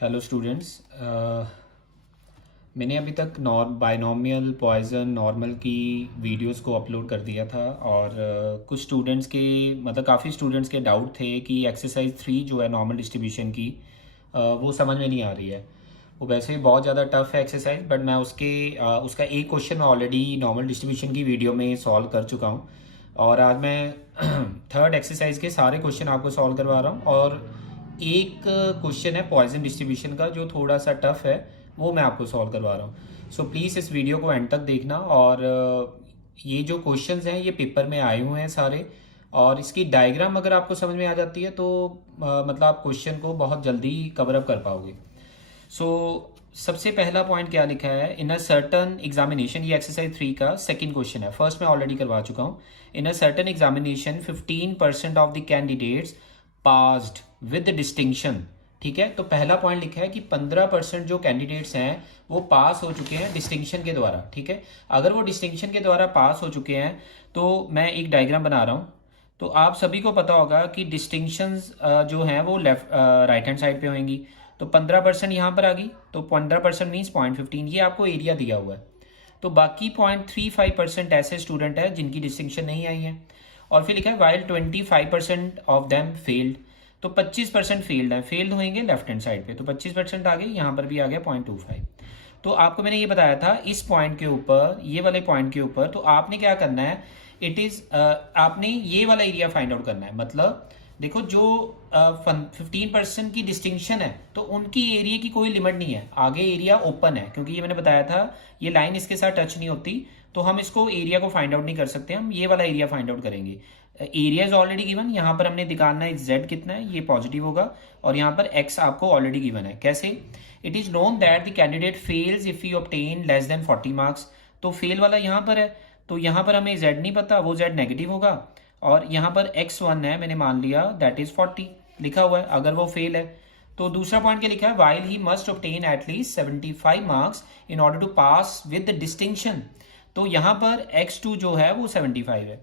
Hello students. मैंने अभी तक बाइनोमियल पॉइजन नॉर्मल की वीडियोस को अपलोड कर दिया था और कुछ स्टूडेंट्स के मतलब काफ़ी स्टूडेंट्स के डाउट थे कि एक्सरसाइज 3 जो है नॉर्मल डिस्ट्रीब्यूशन की वो समझ में नहीं आ रही है। वो वैसे ही बहुत ज़्यादा टफ है एक्सरसाइज, बट मैं उसका एक क्वेश्चन ऑलरेडी नॉर्मल डिस्ट्रीब्यूशन की वीडियो में सॉल्व कर चुका हूँ और आज मैं थर्ड एक्सरसाइज के सारे क्वेश्चन आपको सॉल्व करवा रहा हूँ। और एक क्वेश्चन है पॉइजन डिस्ट्रीब्यूशन का जो थोड़ा सा टफ है, वो मैं आपको सॉल्व करवा रहा हूँ। सो प्लीज़ इस वीडियो को एंड तक देखना। और ये जो क्वेश्चंस हैं ये पेपर में आए हुए हैं सारे, और इसकी डायग्राम अगर आपको समझ में आ जाती है तो मतलब आप क्वेश्चन को बहुत जल्दी कवर अप कर पाओगे। सो सबसे पहला पॉइंट क्या लिखा है, इन अ सर्टन एग्जामिनेशन, ये एक्सरसाइज 3 का सेकंड क्वेश्चन है, फर्स्ट मैं ऑलरेडी करवा चुका हूँ। In a certain examination 15% of the candidates passed with distinction. ठीक है, तो पहला पॉइंट लिखा है कि 15% जो कैंडिडेट्स हैं वो पास हो चुके हैं डिस्टिंक्शन के द्वारा। ठीक है, अगर वो डिस्टिंक्शन के द्वारा पास हो चुके हैं तो मैं एक डायग्राम बना रहा हूँ। तो आप सभी को पता होगा कि डिस्टिंक्शंस जो हैं वो लेफ्ट राइट हैंड साइड पे होंगी। तो 15% यहाँ पर आ गई, तो 15% मीन्स 0.15, ये आपको एरिया दिया हुआ है। तो बाकी 0.35% ऐसे स्टूडेंट है जिनकी डिस्टिंक्शन नहीं आई है। और फिर लिखा है वाइल 25% ऑफ देम फेल्ड, तो 25% फेल्ड है, फेल्ड होंगे लेफ्ट हैंड साइड पे, तो 25% आ गए, यहाँ पर भी आ गया 0.25। तो आपको मैंने ये बताया था इस पॉइंट के ऊपर, ये वाले पॉइंट के ऊपर, तो आपने क्या करना है, आपने ये वाला एरिया फाइंड आउट करना है। मतलब देखो जो 15% की डिस्टिंक्शन है तो उनकी एरिया की कोई लिमिट नहीं है, आगे एरिया ओपन है, क्योंकि ये मैंने बताया था ये लाइन इसके साथ टच नहीं होती, तो हम इसको एरिया को फाइंड आउट नहीं कर सकते, हम ये वाला एरिया फाइंड आउट करेंगे। एरिया इज ऑलरेडी गिवन, यहाँ पर हमने दिखाना है z कितना है, ये पॉजिटिव होगा, और यहाँ पर x आपको ऑलरेडी गिवन है। कैसे, it is known that the candidate fails if you obtain less than 40 marks, तो फेल वाला यहाँ पर है, तो यहाँ पर हमें z नहीं पता, वो z नेगेटिव होगा, और यहाँ पर x1 है, मैंने मान लिया दैट इज 40 लिखा हुआ है अगर वो फेल है। तो दूसरा पॉइंट क्या लिखा है, while he must obtain at least 75 marks in order to pass with distinction, तो यहाँ पर x2 जो है वो 75 है।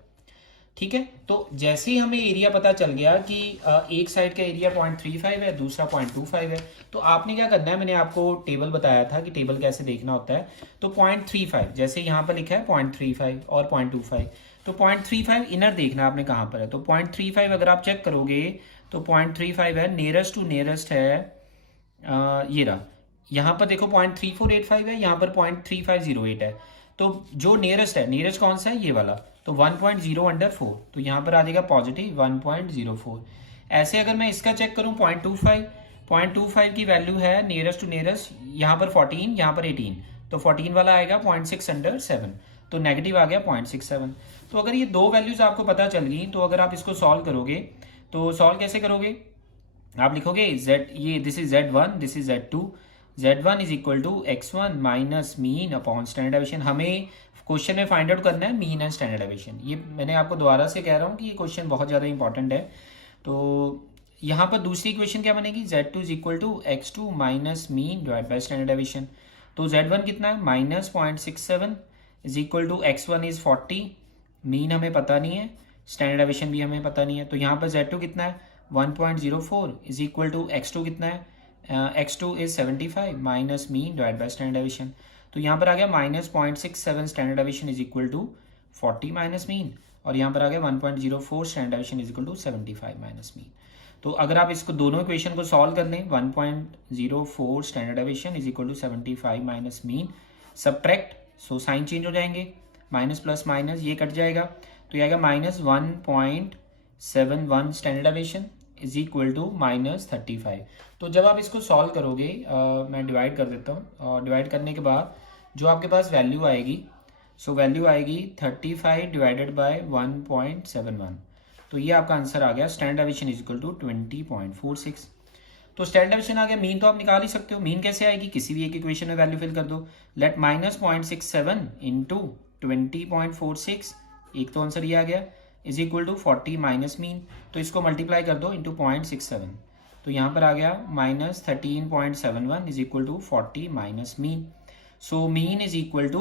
ठीक है, तो जैसे ही हमें एरिया पता चल गया कि एक साइड का एरिया 0.35 है, दूसरा 0.25 है, तो आपने क्या करना है, मैंने आपको टेबल बताया था कि टेबल कैसे देखना होता है। तो 0.35 जैसे यहाँ पर लिखा है 0.35 और 0.25, तो 0.35 इनर देखना आपने कहाँ पर है। तो 0.35 अगर आप चेक करोगे तो 0.35 है, नियरेस्ट टू नियरेस्ट है ये रहा, यहाँ पर देखो 0.3485 है, यहाँ पर 0.3508 है, तो जो नियरेस्ट है, नियरेस्ट कौन सा है, ये वाला, तो 1.0/4, तो यहाँ पर आ जाएगा पॉजिटिव 1.04। ऐसे अगर मैं इसका चेक करूँ 0.25 की वैल्यू है नियरेस्ट टू नियरेस्ट, यहाँ पर 14, यहाँ पर 18, तो 14 वाला आएगा 0.6/7, तो नेगेटिव आ गया 0.67। तो अगर ये दो वैल्यूज आपको पता चल गई, तो अगर आप इसको सॉल्व करोगे तो सॉल्व कैसे करोगे, आप लिखोगे z, ये this is z1, this is z2, z1 is equal to x1 minus mean upon standard deviation. हमें क्वेश्चन में फाइंड आउट करना है मीन एंड स्टैंडर्ड डेविएशन, ये मैंने आपको दोबारा से कह रहा हूँ कि ये क्वेश्चन बहुत ज़्यादा इंपॉर्टेंट है। तो यहाँ पर दूसरी इक्वेशन क्या बनेगी, z2 is equal to x2 minus mean divide by standard deviation. तो z1 कितना है, -0.67 is equal to x1 is 40, mean हमें पता नहीं है, स्टैंडर्ड डेविएशन भी हमें पता नहीं है, तो यहाँ पर z2 कितना है 1.04 इज इक्वल टू x2 कितना है, x2 is 75 minus mean divide by standard deviation, तो यहाँ पर आ गया -0.67 standard deviation is equal to 40 minus mean, और यहाँ पर आ गया 1.04 standard deviation is equal to 75 minus mean. तो अगर आप इसको दोनों इक्वेशन को सॉल्व कर लें, 1.04 standard deviation is equal to 75 minus mean, subtract, so sign change हो जाएंगे, माइनस प्लस माइनस ये कट जाएगा, तो ये आएगा -1.71 standard deviation is equal to -35। तो जब आप इसको सॉल्व करोगे, मैं डिवाइड कर देता हूँ, और डिवाइड करने के बाद जो आपके पास वैल्यू आएगी, सो वैल्यू आएगी 35 डिवाइडेड बाय 1.71, तो ये आपका आंसर आ गया, standard deviation is equal to 20.46। तो स्टैंडर्ड डेविएशन आ गया, मीन तो आप निकाल ही सकते हो, मीन कैसे आएगी, किसी भी एक इक्वेशन में वैल्यू फिल कर दो, लेट -0.67 इंटू 20.46, एक तो आंसर ये आ गया, is equal to 40 minus mean, तो इसको मल्टीप्लाई कर दो इंटू 0.67, तो यहाँ पर आ गया -13.71 is equal to 40 minus mean. So mean is equal to,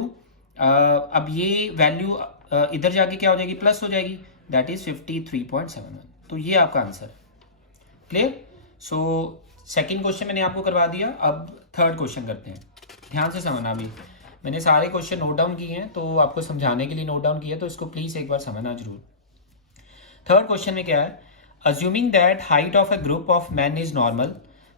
अब ये वैल्यू इधर जाके क्या हो जाएगी, प्लस हो जाएगी, दैट इज 53.71, तो ये आपका answer. Clear. So second question मैंने आपको करवा दिया, अब थर्ड क्वेश्चन करते हैं। ध्यान से समझना, अभी मैंने सारे क्वेश्चन नोट डाउन किए हैं तो आपको समझाने के लिए नोट डाउन किया, तो इसको प्लीज़ एक बार समझना जरूर। थर्ड क्वेश्चन में क्या है, assuming that height of a group of man is normal,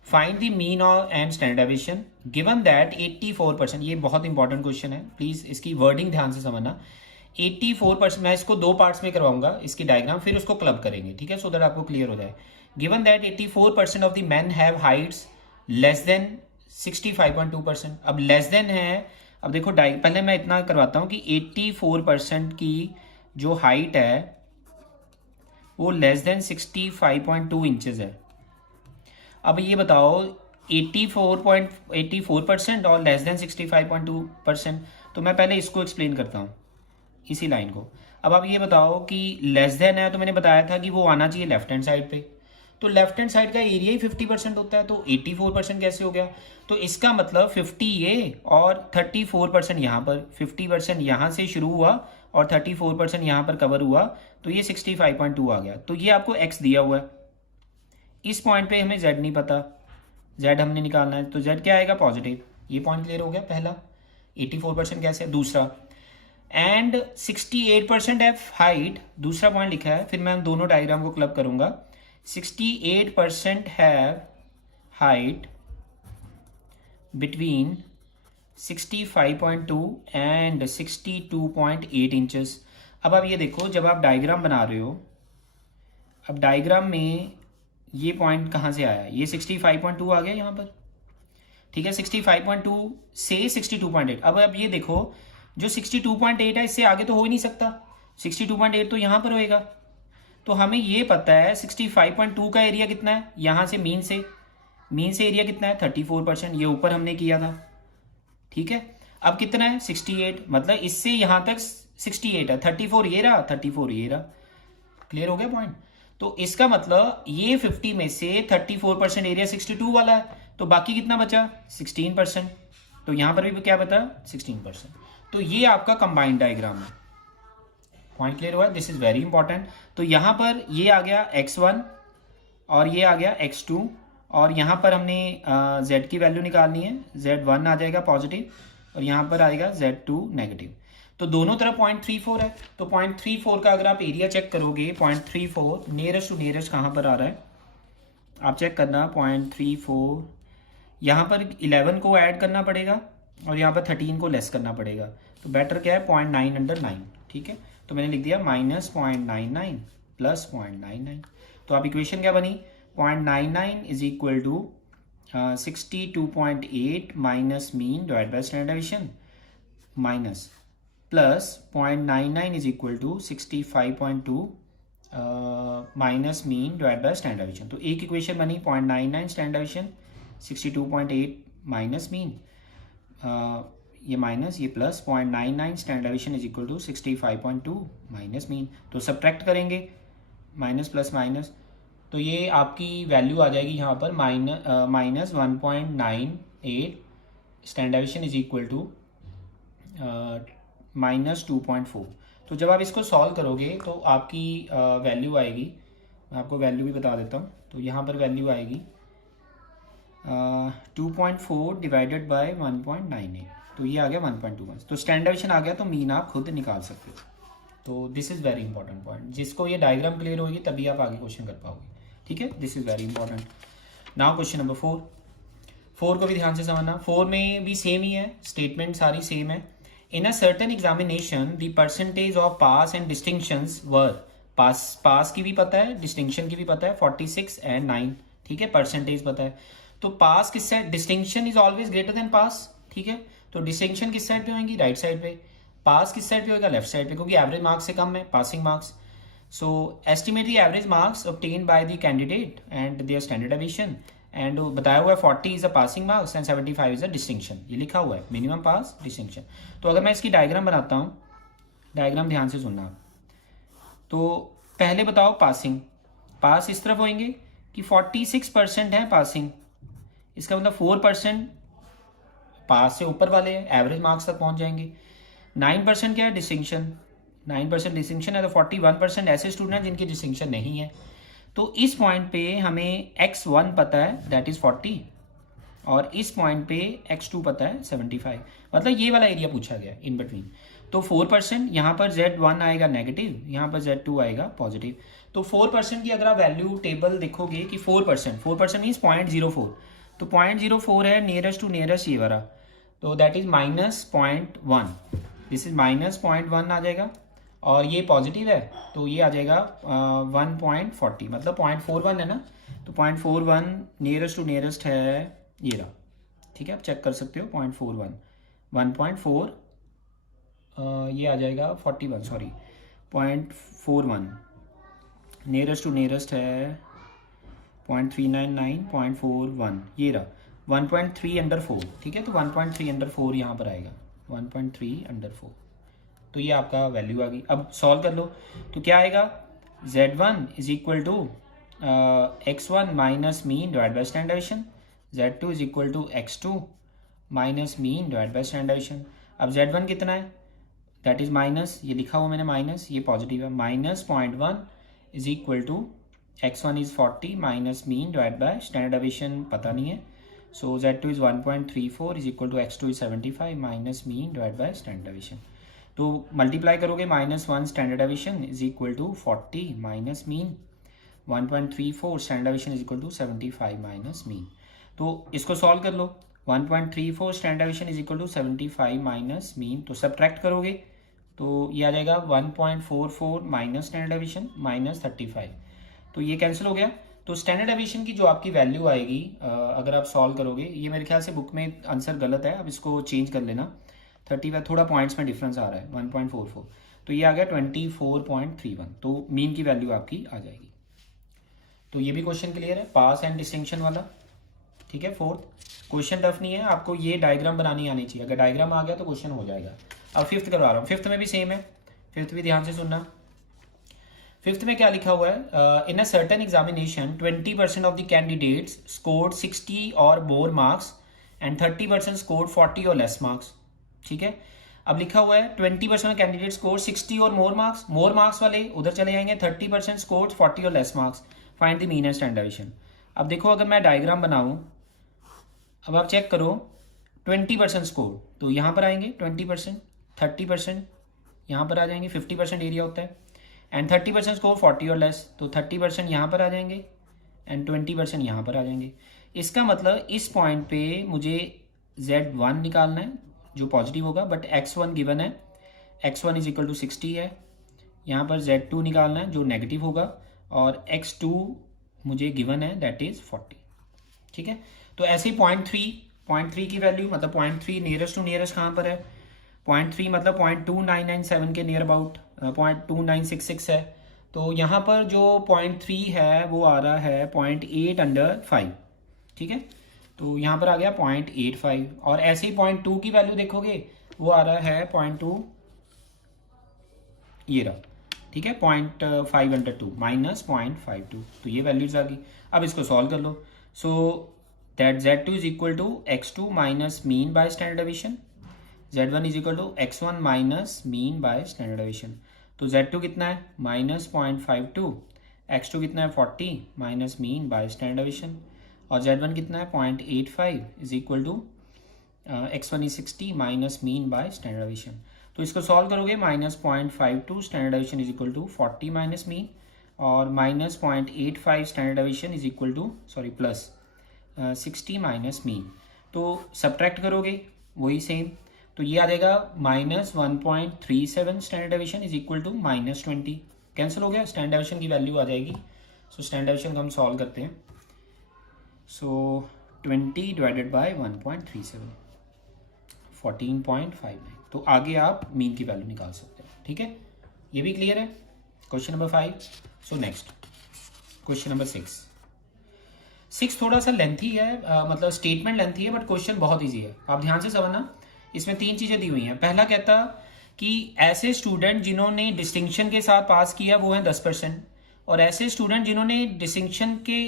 find the mean and standard deviation given that 84%। ये बहुत इंपॉर्टेंट क्वेश्चन है, प्लीज़ इसकी वर्डिंग ध्यान से समझना। 84%, मैं इसको दो पार्ट्स में करवाऊंगा इसकी डायग्राम, फिर उसको क्लब करेंगे, ठीक है, सो दैट आपको क्लियर हो जाए। Given that 84% of the men have Heights less than 65.2%। अब लेस देन है, अब देखो पहले मैं इतना करवाता हूँ कि 84% की जो हाइट है वो लेस देन 65.2 इंचेस है। अब ये बताओ 84% और लेस देन 65.2%, तो मैं पहले इसको एक्सप्लेन करता हूँ, इसी लाइन को। अब आप ये बताओ कि लेस देन है, तो मैंने बताया था कि वो आना चाहिए लेफ्ट हैंड साइड पे, तो लेफ्ट हैंड साइड का एरिया ही 50% होता है, तो 84% कैसे हो गया? तो इसका मतलब 50 ये और 34% यहाँ पर, 50% यहाँ से शुरू हुआ और 34% यहाँ पर कवर हुआ, तो ये 65.2 आ गया। तो ये आपको x दिया हुआ है, इस पॉइंट पे हमें z नहीं पता, z हमने निकालना है, तो z क्या आएगा? पॉजिटिव। ये पॉइंट क्लियर हो गया पहला, 84% कैसे है। दूसरा, एंड 68% है हाइट, दूसरा पॉइंट लिखा है, फिर मैं दोनों डायग्राम को क्लब करूंगा। 68% have height between 65.2 and 62.8 inches. अब आप ये देखो, जब आप डायग्राम बना रहे हो, अब डायग्राम में ये पॉइंट कहाँ से आया? ये 65.2 आ गया यहाँ पर, ठीक है, 65.2 से 62.8। अब आप ये देखो, जो 62.8 है इससे आगे तो हो ही नहीं सकता, 62.8 तो यहाँ पर होएगा। तो हमें ये पता है 65.2 का एरिया कितना है, यहाँ से मीन से एरिया कितना है? 34%, ये ऊपर हमने किया था, ठीक है। अब कितना है? 68, मतलब इससे यहाँ तक 68 है, 34 ये रहा, 34 ये रहा। क्लियर हो गया पॉइंट? तो इसका मतलब ये 50 में से 34% एरिया 62 वाला है, तो बाकी कितना बचा? 16%। तो यहाँ पर भी क्या बता? 16%। तो ये आपका कंबाइंड डायग्राम है। पॉइंट क्लियर हुआ? This is very important. तो यहाँ पर ये आ गया x1 और ये आ गया x2, और यहाँ पर हमने z की वैल्यू निकालनी है, z1 आ जाएगा पॉजिटिव और यहाँ पर आएगा z2 नेगेटिव। तो दोनों तरफ 0.34 है, तो 0.34 का अगर आप एरिया चेक करोगे, 0.34 नियरेस्ट टू नियरेस्ट कहाँ पर आ रहा है आप चेक करना। 0.34 यहाँ पर 11 को ऐड करना पड़ेगा और यहाँ पर 13 को लेस करना पड़ेगा, तो बेटर क्या है? 0.9/9, ठीक है। तो मैंने लिख दिया -0.99 प्लस 0.99। तो आप इक्वेशन क्या बनी? 0.99 is equal to 62.8 minus mean divide by standard deviation, minus plus 0.99 is equal to 65.2 minus mean divide by standard deviation. तो एक इक्वेशन बनी 0.99 स्टैंडर्ड डेविएशन, 62.8 माइनस मीन, ये माइनस ये plus 0.99 standard deviation is equal to 65.2 minus mean. तो subtract करेंगे minus plus minus, तो ये आपकी वैल्यू आ जाएगी यहाँ पर minus 1.98 standard deviation is equal to minus 2.4। तो जब आप इसको सॉल्व करोगे तो आपकी वैल्यू आएगी, मैं आपको वैल्यू भी बता देता हूँ। तो यहाँ पर वैल्यू आएगी 2.4 डिवाइडेड बाय 1.98, तो ये आ गया 1.21। तो स्टैंडर्ड डेविएशन आ गया, तो मीन आप खुद निकाल सकते हो। तो this is very important point, जिसको ये डायग्राम क्लियर होगी तभी आप आगे क्वेश्चन कर पाओगे, ठीक है। This is very important. Now question number 4 को भी ध्यान से समझना। 4 में भी सेम ही है, स्टेटमेंट सारी सेम है। In a certain examination the percentage of pass and distinctions were, pass की भी पता है, डिस्टिंक्शन की भी पता है, 46 एंड 9, ठीक है, परसेंटेज पता है। तो पास किस side? Distinction is always greater than pass, ठीक है। तो डिस्टिंक्शन किस साइड पे होंगी? राइट साइड पे। पास किस साइड पे होगा? लेफ्ट साइड पे, क्योंकि एवरेज मार्क्स से कम है passing marks. So estimate the average marks obtain by the candidate and their standard deviation, and बताया हुआ है 40 is a passing marks and 75 is a distinction, ये लिखा हुआ है, मिनिमम पास डिस्टिंक्शन। तो अगर मैं इसकी डायग्राम बनाता हूँ, डायग्राम ध्यान से सुनना। तो पहले बताओ पासिंग, पास इस तरफ होंगे कि 46% है पासिंग, इसका मतलब 4% पास से ऊपर वाले हैं, एवरेज मार्क्स तक पहुंच जाएंगे। 9% क्या है? डिस्टिंक्शन, 9% डिस्टिंक्शन है, तो 41% ऐसे स्टूडेंट जिनकी डिस्टिंक्शन नहीं है। तो इस पॉइंट पे हमें x1 पता है दैट इज़ 40 और इस पॉइंट पे x2 पता है 75, मतलब ये वाला एरिया पूछा गया इन बिटवीन। तो 4% यहाँ पर Z1 आएगा नेगेटिव, यहाँ पर Z2 आएगा पॉजिटिव। तो 4% की अगर आप वैल्यू टेबल देखोगे कि 4% मीन्स 0.04, तो 0.04 है नियरेस्ट टू नियरेस्ट ये वाला, तो दैट इज -0.1, दिस इज -0.1 आ जाएगा और ये पॉजिटिव है तो ये आ जाएगा 1.40, मतलब 0.41 है ना, तो 0.41 नियरेस्ट टू नियरेस्ट है ये रहा, ठीक है, आप चेक कर सकते हो 0.41, 1.4 ये आ जाएगा 41, सॉरी 0.41 नियरेस्ट टू नियरेस्ट है 0.399, 0.41 ये रहा 1.3 अंडर 4, ठीक है, तो 1.3 अंडर 4 यहाँ पर आएगा 1.3 अंडर 4, तो ये आपका वैल्यू आ गई। अब सॉल्व कर लो तो क्या आएगा, Z1 is equal to x1 minus mean divide by standard deviation, Z2 is equal to x2 minus mean divide by standard deviation. अब Z1 कितना है, दैट इज माइनस, ये लिखा हुआ मैंने माइनस, ये पॉजिटिव है, -0.1 is equal to x1 is 40 minus mean divide by standard deviation पता नहीं है, so Z2 is 1.34 is equal to x2 is 75 minus mean divide by standard deviation. तो मल्टीप्लाई करोगे -1 standard deviation is equal to 40 minus mean, 1.34 standard deviation is equal to 75 minus mean. तो इसको solve कर लो, 1.34 standard deviation is equal to 75 minus mean, तो subtract करोगे तो ये आ जाएगा 1.44 माइनस स्टैंडर्ड डेविएशन माइनस 35, तो ये कैंसिल हो गया। तो स्टैंडर्ड डेविएशन की जो आपकी वैल्यू आएगी अगर आप सॉल्व करोगे, ये मेरे ख्याल से बुक में आंसर गलत है, अब इसको चेंज कर लेना, 35 थोड़ा पॉइंट्स में डिफरेंस आ रहा है 1.44, तो ये आ गया 24.31, तो मीन की वैल्यू आपकी आ जाएगी। तो ये भी क्वेश्चन क्लियर है, पास एंड डिस्टिंक्शन वाला, ठीक है। फोर्थ क्वेश्चन टफ नहीं है, आपको ये डायग्राम बनानी आनी चाहिए, अगर डायग्राम आ गया तो क्वेश्चन हो जाएगा। अब फिफ्थ करवा रहा हूँ, फिफ्थ में भी सेम है, फिफ्थ भी ध्यान से सुनना। फिफ्थ में क्या लिखा हुआ है, in a certain examination 20% of the candidates scored 60 और मोर मार्क्स एंड 30% स्कोर्ड 40 और लेस मार्क्स, ठीक है। अब लिखा हुआ है 20% कैंडिडेट स्कोर 60 और मोर मार्क्स वाले उधर चले जाएंगे, 30% स्कोर 40 और less marks, find the mean and standard deviation. अब देखो अगर मैं डायग्राम बनाऊं, अब आप चेक करो 20% स्कोर तो यहाँ पर आएंगे 20%, 30% यहाँ पर आ जाएंगे, 50% एरिया होता है, एंड 30% स्कोर 40 और लेस, तो 30% यहाँ पर आ जाएंगे एंड 20% यहाँ पर आ जाएंगे। इसका मतलब इस पॉइंट पे मुझे Z1 निकालना है जो पॉजिटिव होगा, बट x1 गिवन है, x1 इज इक्वल टू 60 है, यहाँ पर Z2 निकालना है जो नेगेटिव होगा, और x2 मुझे गिवन है दैट इज 40, ठीक है। तो ऐसे ही पॉइंट थ्री की वैल्यू, मतलब 0.3 नियरेस्ट टू नियरेस्ट कहाँ पर है, 0.3 मतलब 0.2997 के नियर अबाउट 0.2966 है, तो यहाँ पर जो 0.3 है वो आ रहा है 0.8 अंडर 5, ठीक है, तो यहाँ पर आ गया 0.85, और ऐसे ही 0.2 की वैल्यू देखोगे वो आ रहा है 0.2 ये रहा, ठीक है, 0.5 अंडर 2 माइनस 0.52, तो ये वैल्यूज आ गई। अब इसको सॉल्व कर लो, so that Z2 is equal to x2 minus mean by standard deviation, Z1 is equal to x1 minus mean by standard deviation. तो Z2 कितना है -0.52, x2 कितना है 40 minus mean by standard deviation, और Z1 कितना है 0.85 is equal to x1 is 60 minus mean by standard deviation. तो इसको सॉल्व करोगे -0.52 standard deviation is equal to 40 minus mean, और -0.85 standard deviation is equal to plus 60 minus mean. तो subtract करोगे वही सेम, तो ये आ जाएगा -1.37 standard deviation is equal to -20, cancel हो गया, स्टैंडर्ड डेविएशन की वैल्यू आ जाएगी। सो स्टैंडर्ड डेविएशन को हम सॉल्व करते हैं, सो 20 डिवाइडेड बाय 1.37 14.59, तो आगे आप मीन की वैल्यू निकाल सकते हैं, ठीक है। ये भी क्लियर है, question number 5। So next question number 6 थोड़ा सा लेंथी है, मतलब स्टेटमेंट लेंथी है, बट क्वेश्चन बहुत ईजी है, आप ध्यान से समझना। इसमें 3 चीज़ें दी हुई हैं। पहला कहता कि ऐसे स्टूडेंट जिन्होंने डिस्टिंक्शन के साथ पास किया वो हैं 10%, और ऐसे स्टूडेंट जिन्होंने डिस्टिंक्शन के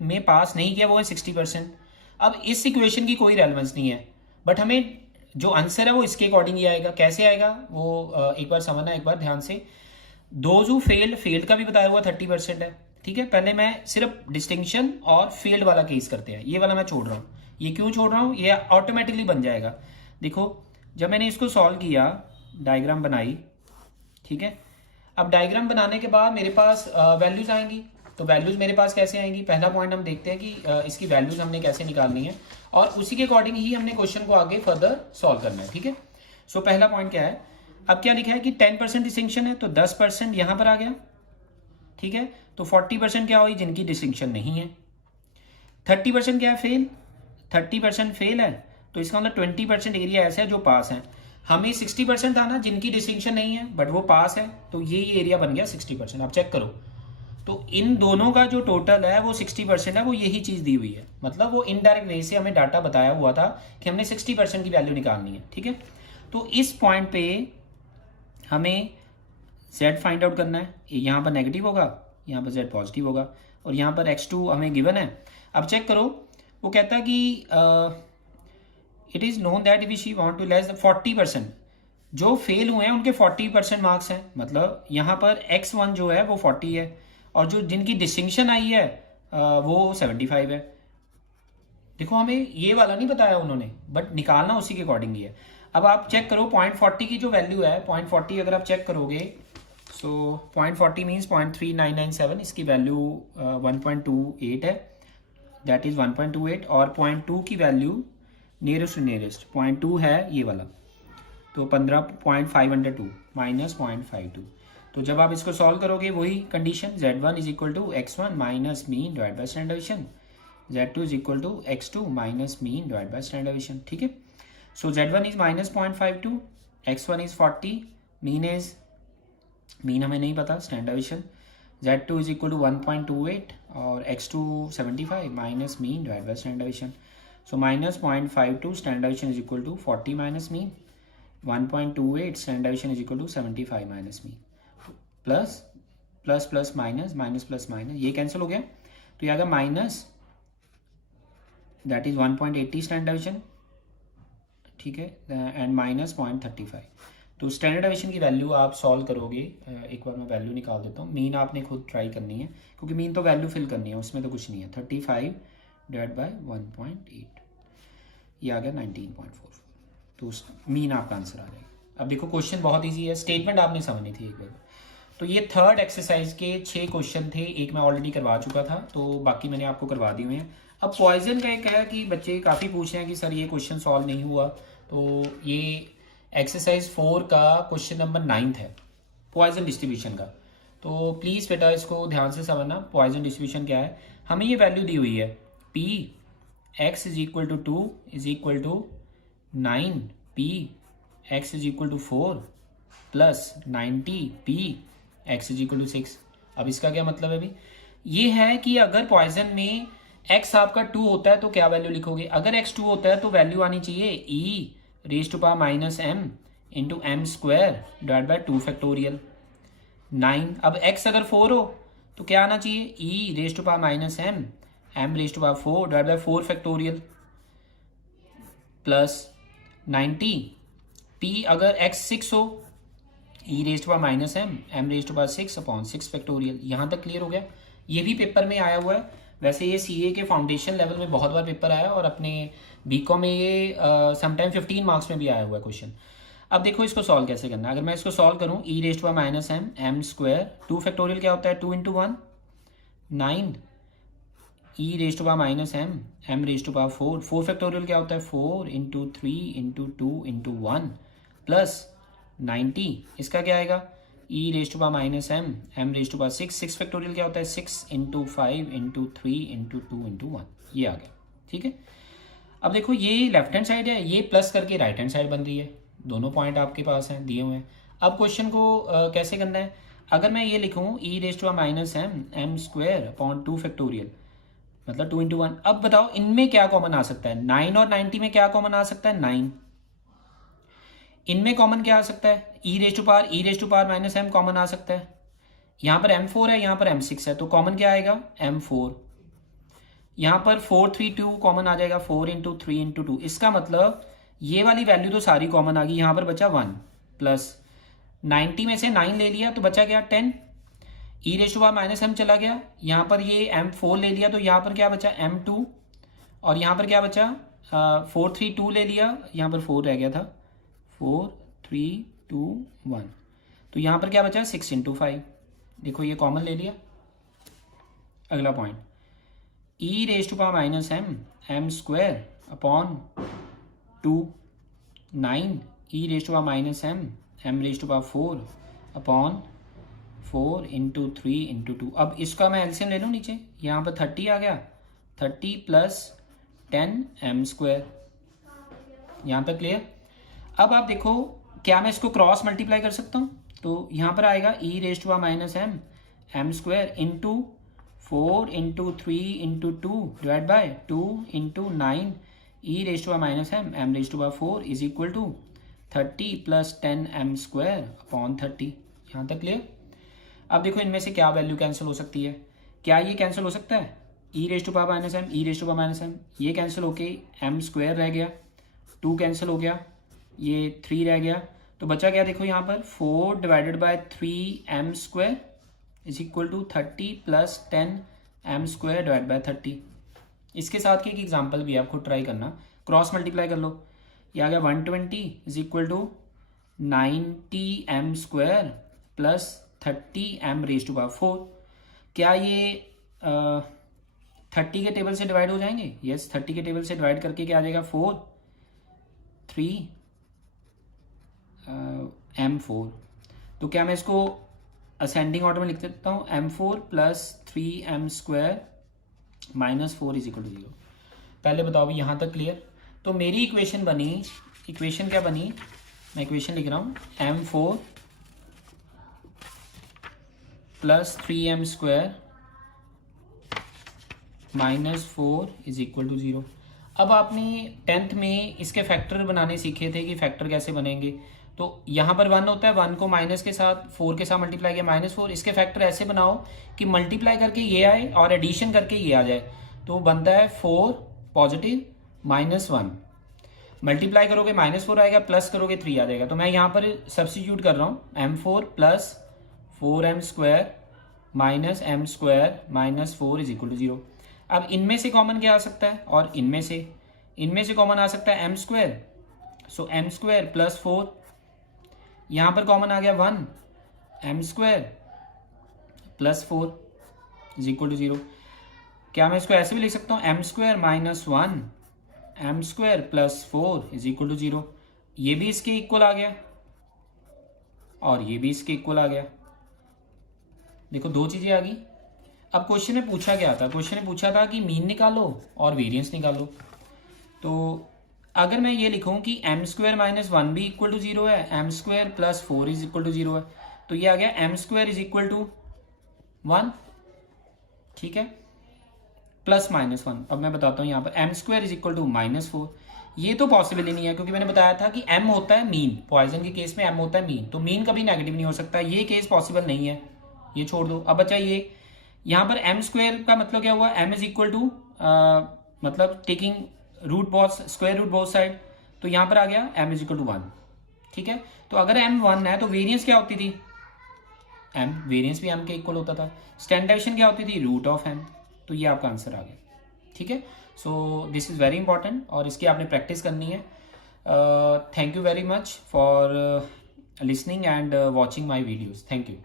में पास नहीं किया वो है 60%। अब इस इक्वेशन की कोई रेलेवेंस नहीं है, बट हमें जो आंसर है वो इसके अकॉर्डिंग ही आएगा। कैसे आएगा वो एक बार समझना, एक बार ध्यान से। दोज हु फेल्ड का भी बताया हुआ 30% है, ठीक है, पहले मैं सिर्फ डिस्टिंक्शन और फील्ड वाला केस करते हैं, ये वाला मैं छोड़ रहा हूँ। ये क्यों छोड़ रहा हूँ, ये ऑटोमेटिकली बन जाएगा। देखो जब मैंने इसको सॉल्व किया, डायग्राम बनाई, ठीक है, अब डायग्राम बनाने के बाद मेरे पास वैल्यूज आएंगी। तो वैल्यूज मेरे पास कैसे आएंगी, पहला पॉइंट हम देखते हैं कि इसकी वैल्यूज हमने कैसे निकालनी है और उसी के अकॉर्डिंग ही हमने क्वेश्चन को आगे फर्दर सॉल्व करना है। ठीक है, सो पहला पॉइंट क्या है, अब क्या लिखा है कि 10% डिस्टिंक्शन है, तो 10% यहां पर आ गया। ठीक है, तो 40% क्या हुई, जिनकी डिस्टिंक्शन नहीं है। 30% क्या है, फेल। 30% फेल है, तो इसका मतलब 20% एरिया ऐसा है जो पास है। हमें 60% था ना, जिनकी डिस्टिंक्शन नहीं है बट वो पास है, तो ये एरिया बन गया 60%। आप चेक करो, तो इन दोनों का जो टोटल है वो 60% है, वो यही चीज दी हुई है। मतलब वो इनडायरेक्ट वे से हमें डाटा बताया हुआ था कि हमने 60% की वैल्यू निकालनी है। ठीक है, तो इस पॉइंट पे हमें z फाइंड आउट करना है। यहाँ पर नेगेटिव होगा, यहाँ पर z पॉजिटिव होगा, और यहाँ पर x2 हमें गिवन है। अब चेक करो, वो कहता है कि it is known that if she want to less 40%, जो फेल हुए हैं उनके 40% मार्क्स हैं, मतलब यहाँ पर x1 जो है वो 40 है, और जो जिनकी डिस्टिंक्शन आई है वो 75 है। देखो हमें ये वाला नहीं बताया उन्होंने, बट निकालना उसी के अकॉर्डिंग ही है। अब आप चेक करो 0.40 की जो वैल्यू है, 0.40 अगर आप चेक करोगे, सो 0.40 मीन्स 0.3997, इसकी वैल्यू 1.28 है, दैट इज 1.28, और 0.2 की वैल्यू नियरेस्ट टू नियरेस्ट 0.2 है ये वाला, तो 15.502 माइनस 0.52। तो जब आप इसको सॉल्व करोगे वही condition, z1 is equal to x1 minus mean divide by standard deviation, z2 is equal to x2 minus mean divide by standard deviation. ठीक है, so z1 is minus 0.52, x1 is 40, mean हमें नहीं पता, standard deviation, z2 is equal to 1.28 और x2 75 minus mean divide by standard deviation. So minus 0.52 standard deviation is equal to 40 minus mean, 1.28 standard deviation is equal to 75 minus mean, plus plus plus minus minus plus minus, ये cancel हो गया, तो ये आ गया minus, that is 1.80 standard deviation. ठीक है, and minus 0.35। तो स्टैंडर्ड डेविएशन की वैल्यू आप सॉल्व करोगे, एक बार मैं वैल्यू निकाल देता हूँ, मीन आपने खुद ट्राई करनी है क्योंकि मीन तो वैल्यू फिल करनी है, उसमें तो कुछ नहीं है। 35 डिवाइड बाय 1.8, ये आ गया 19.44, तो मीन आपका आंसर आ जाएगा। अब देखो क्वेश्चन बहुत ईजी है, स्टेटमेंट आपने समझनी थी एक बार। तो ये थर्ड एक्सरसाइज के 6 क्वेश्चन थे, एक मैं ऑलरेडी करवा चुका था, तो बाकी मैंने आपको करवा दिए हुए हैं। अब पॉइजन का एक है कि बच्चे काफ़ी पूछ रहे हैं कि सर ये क्वेश्चन सॉल्व नहीं हुआ, तो ये एक्सरसाइज 4 का क्वेश्चन नंबर 9 है, पॉइजन डिस्ट्रीब्यूशन का। तो प्लीज़ बेटा इसको ध्यान से समझना, पॉइजन डिस्ट्रीब्यूशन क्या है। हमें ये वैल्यू दी हुई है, p x is equal to 2 is equal to 9 p x is equal to 4 plus 90 p x is equal to 6। अब इसका क्या मतलब है भाई, ये है कि अगर पॉइजन में x आपका 2 होता है तो क्या वैल्यू लिखोगे, अगर x 2 होता है तो वैल्यू आनी चाहिए e raise to power minus m into M square divide by 2 factorial 9। अब x अगर 4 हो तो क्या आना चाहिए, e raise to power minus m raise to power 4 divide by 4 factorial plus 90। p अगर x 6 हो, e raise to power minus m raise to power 6 upon 6 factorial. यहाँ तक क्लियर हो गया, ये भी पेपर में आया हुआ है। वैसे ये सीए के फाउंडेशन लेवल में बहुत बार पेपर आया, और अपने बीकॉम में ये समटाइम 15 मार्क्स में भी आया हुआ है क्वेश्चन। अब देखो इसको सॉल्व कैसे करना है। अगर मैं इसको सॉल्व करूँ, e raise to power minus m square 2 factorial क्या होता है, 2 into 1 9, e raise to power minus m raise to power 4 factorial क्या होता है, 4 इंटू 3 इंटू 2 इंटू 1 प्लस 90, इसका क्या आएगा, e raise to power minus m raise to power 6 factorial क्या होता है, 6 इंटू 5 इंटू 3 इंटू 2 इंटू 1, ये आ गया। ठीक है, अब देखो ये लेफ्ट हैंड साइड है, ये प्लस करके राइट हैंड साइड बन रही है, दोनों पॉइंट आपके पास हैं, दिए हुए हैं। अब क्वेश्चन को कैसे करना है, अगर मैं ये लिखूँ e raise to power minus m square upon 2 factorial मतलब 2 इंटू 1। अब बताओ इनमें क्या कॉमन आ सकता है, 9 और 90 में क्या कॉमन आ सकता है, 9। इनमें कॉमन क्या आ सकता है, e raise to power minus m common आ सकता है। यहाँ पर m4 है, यहाँ पर m6 है, तो कॉमन क्या आएगा, m4। यहाँ पर 4 3 2 कॉमन आ जाएगा, 4 इंटू 3 इंटू 2। इसका मतलब ये वाली वैल्यू तो सारी कॉमन आ गई, यहाँ पर बचा 1 प्लस 90 में से 9 ले लिया तो बचा गया 10। ई raise to power minus M चला गया, यहाँ पर ये m4 ले लिया तो यहाँ पर क्या बचा m2, और यहाँ पर क्या बचा 4 3 2 ले लिया, यहाँ पर 4 रह गया था, 4 3 2 1, तो यहाँ पर क्या बचा 6 इंटू 5, देखो ये कॉमन ले लिया। अगला point E raise to power minus M square upon 2, 9 E raise to power minus M raise to power 4 upon 4 into 3 into 2। अब इसका मैं एलसीएम ले लूँ नीचे, यहाँ पर 30 आ गया, 30 प्लस 10 एम स्क्वायर, यहाँ तक क्लियर। अब आप देखो क्या मैं इसको क्रॉस मल्टीप्लाई कर सकता हूँ, तो यहाँ पर आएगा e raise to power minus M square into 4 into 3 into 2 divide by 2 into 9 E raise to power minus M raise to power 4 is equal to 30 plus 10 M square upon 30, यहाँ तक clear. अब देखो इनमें से क्या वैल्यू कैंसिल हो सकती है, क्या ये कैंसिल हो सकता है, e raise to power minus m e raise to power minus m, ये कैंसिल होके एम स्क्वायर रह गया, 2 कैंसिल हो गया, ये 3 रह गया, तो बचा क्या देखो यहाँ पर 4 divided by 3 M square is equal to 30 plus 10 M square divide by 30। इसके साथ की एक एग्जाम्पल भी आपको ट्राई करना, क्रॉस मल्टीप्लाई कर लो, ये आ गया 120 is equal to 90 M square plus 30 M raise to power 4। क्या ये 30 के टेबल से डिवाइड हो जाएंगे, यस 30 के टेबल से डिवाइड करके क्या आ जाएगा 4 3 m4, तो क्या मैं इसको असेंडिंग ऑर्डर में लिख सकता हूँ m4 plus 3m square minus 4 is equal to 0। पहले बताओ भी यहाँ तक क्लियर। तो मेरी इक्वेशन बनी, इक्वेशन क्या बनी, मैं इक्वेशन लिख रहा हूँ m4 plus 3m square minus 4 is equal to 0। अब आपने 10th में इसके फैक्टर बनाने सीखे थे कि फैक्टर कैसे बनेंगे, तो यहाँ पर 1 होता है, 1 को माइनस के साथ 4 के साथ मल्टीप्लाई किया -4, इसके फैक्टर ऐसे बनाओ कि मल्टीप्लाई करके ये आए और एडिशन करके ये आ जाए, तो बनता है 4 पॉजिटिव -1, मल्टीप्लाई करोगे -4 आएगा, प्लस करोगे 3 आ जाएगा। तो मैं यहाँ पर सब्स्टिट्यूट कर रहा हूँ m4 plus 4m square minus m square minus 4 is equal to 0। अब इनमें से कॉमन क्या आ सकता है, और इनमें से कॉमन आ सकता है m square, so m square plus 4, यहाँ पर कॉमन आ गया 1 m square plus 4 is equal to 0। क्या मैं इसको ऐसे भी लिख सकता हूँ m square minus 1 m square plus 4 is equal to 0, ये भी इसके इक्वल आ गया और ये भी इसके इक्वल आ गया। देखो दो चीजें आ गई। अब क्वेश्चन में पूछा क्या था, क्वेश्चन में पूछा था कि मीन निकालो और वेरिएंस निकालो। तो अगर मैं ये लिखूं कि m स्क्वायर माइनस 1 भी इक्वल टू 0 है, m square plus 4 is equal to 0 है, तो ये आ गया m square is equal to 1, ठीक है, प्लस -1। अब मैं बताता हूँ यहाँ पर m square is equal to -4, ये तो पॉसिबल ही नहीं है क्योंकि मैंने बताया था कि m होता है मीन, पॉइजन के केस में m होता है मीन, तो मीन कभी नेगेटिव नहीं हो सकता, ये केस पॉसिबल नहीं है, ये छोड़ दो। अब बचा ये, यहाँ पर m स्क्वायर का मतलब क्या हुआ, m इज इक्वल टू मतलब taking root both square root both side, तो यहाँ पर आ गया m इज इक्वल टू 1, ठीक है। तो अगर m 1 है तो वेरिएंस क्या होती थी, m वेरिएंस भी m के इक्वल होता था, स्टैंडर्ड डेविएशन क्या होती थी, रूट ऑफ m, तो ये आपका आंसर आ गया, ठीक है। So this is very important और इसकी आपने प्रैक्टिस करनी है। Thank you very much for listening and watching my videos, thank you.